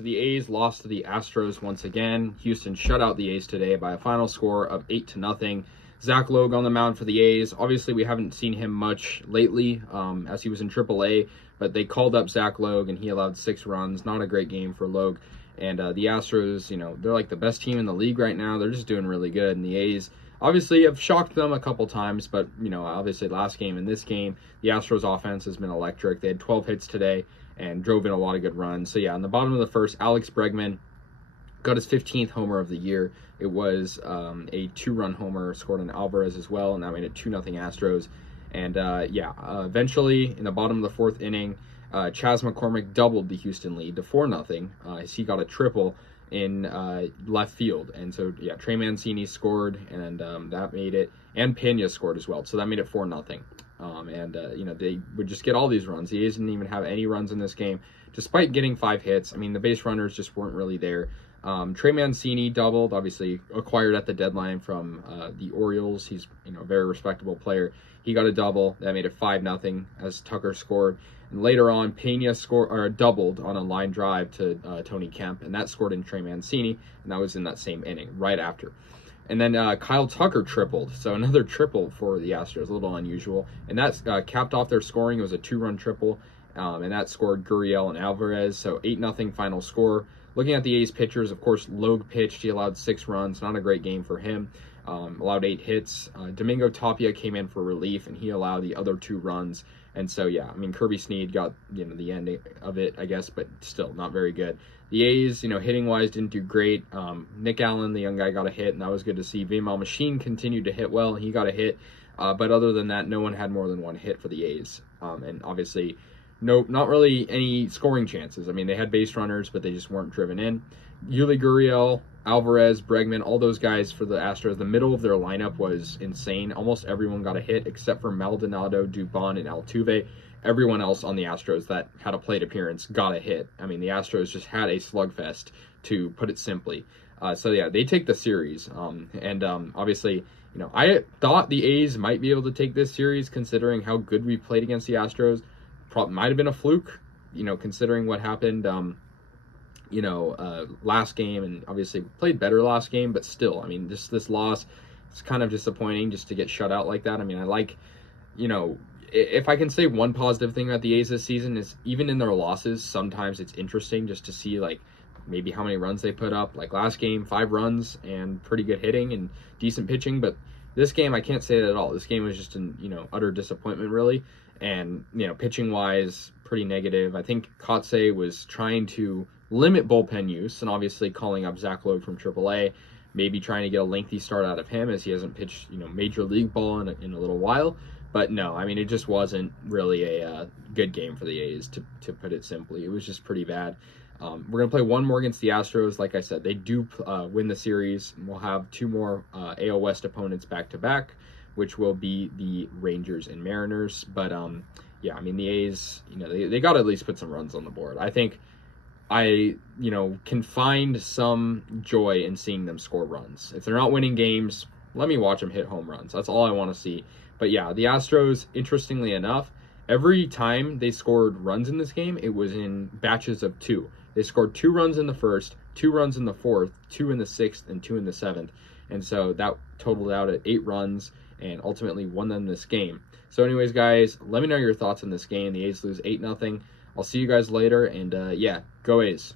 so the A's lost to the Astros once again. Houston shut out the A's today by a final score of 8-0. Zach Logue on the mound for the A's. Obviously, we haven't seen him much lately as he was in AAA, but they called up Zach Logue, and he allowed 6 runs. Not a great game for Logue. And the Astros, they're like the best team in the league right now. They're just doing really good. And the A's obviously have shocked them a couple times, but, obviously last game and this game, the Astros offense has been electric. They had 12 hits today and drove in a lot of good runs. So, yeah, in the bottom of the first, Alex Bregman got his 15th homer of the year. It was a 2-run homer, scored on Alvarez as well, and that made it 2-0 Astros. And, eventually, in the bottom of the 4th inning, Chas McCormick doubled the Houston lead to 4-0 as he got a triple in left field. And so, yeah, Trey Mancini scored, and that made it, and Pena scored as well. So that made it 4-0. They would just get all these runs. The A's didn't even have any runs in this game, despite getting 5 hits. I mean, the base runners just weren't really there. Trey Mancini doubled, obviously acquired at the deadline from the Orioles. He's a very respectable player. He got a double that made it 5-0 as Tucker scored. And later on, Pena doubled on a line drive to Tony Kemp, and that scored in Trey Mancini, and that was in that same inning right after. And then Kyle Tucker tripled, so another triple for the Astros, a little unusual. And that's capped off their scoring. It was a 2-run triple, and that scored Gurriel and Alvarez. So 8-0 final score. Looking at the A's pitchers, of course, Logue pitched. He allowed 6 runs. Not a great game for him. Allowed 8 hits. Domingo Tapia came in for relief, and he allowed the other 2 runs. And so, yeah, I mean, Kirby Snead got, the end of it, I guess, but still not very good. The A's, hitting-wise, didn't do great. Nick Allen, the young guy, got a hit, and that was good to see. Vimal Machine continued to hit well, and he got a hit. But other than that, no one had more than 1 hit for the A's. And obviously, not really any scoring chances. I mean, they had base runners, but they just weren't driven in. Yuli Gurriel, Alvarez, Bregman, all those guys for the Astros, the middle of their lineup was insane. Almost everyone got a hit except for Maldonado, Dubon, and Altuve. Everyone else on the Astros that had a plate appearance got a hit. I mean, the Astros just had a slugfest, to put it simply. So, yeah, they take the series. Obviously, I thought the A's might be able to take this series considering how good we played against the Astros. Probably might have been a fluke, considering what happened, last game, and obviously played better last game, but still, I mean, this loss, it's kind of disappointing just to get shut out like that. I mean, I like, if I can say one positive thing about the A's this season is even in their losses, sometimes it's interesting just to see, like, maybe how many runs they put up. Like last game, 5 runs and pretty good hitting and decent pitching, but this game, I can't say that at all. This game was just an, utter disappointment, really. And, pitching-wise, pretty negative. I think Kotze was trying to limit bullpen use and obviously calling up Zach Logue from AAA, maybe trying to get a lengthy start out of him as he hasn't pitched, major league ball in a little while. But no, I mean, it just wasn't really a good game for the A's, to put it simply. It was just pretty bad. We're going to play one more against the Astros. Like I said, they do win the series. We'll have 2 more AL West opponents back-to-back, which will be the Rangers and Mariners. But, yeah, I mean, the A's, they got to at least put some runs on the board. I think I, can find some joy in seeing them score runs. If they're not winning games, let me watch them hit home runs. That's all I want to see. But, yeah, the Astros, interestingly enough, every time they scored runs in this game, it was in batches of 2. They scored 2 runs in the first, 2 runs in the fourth, 2 in the 6th, and 2 in the 7th. And so that totaled out at 8 runs and ultimately won them this game. So anyways, guys, let me know your thoughts on this game. The A's lose 8-0. I'll see you guys later, and yeah, go A's.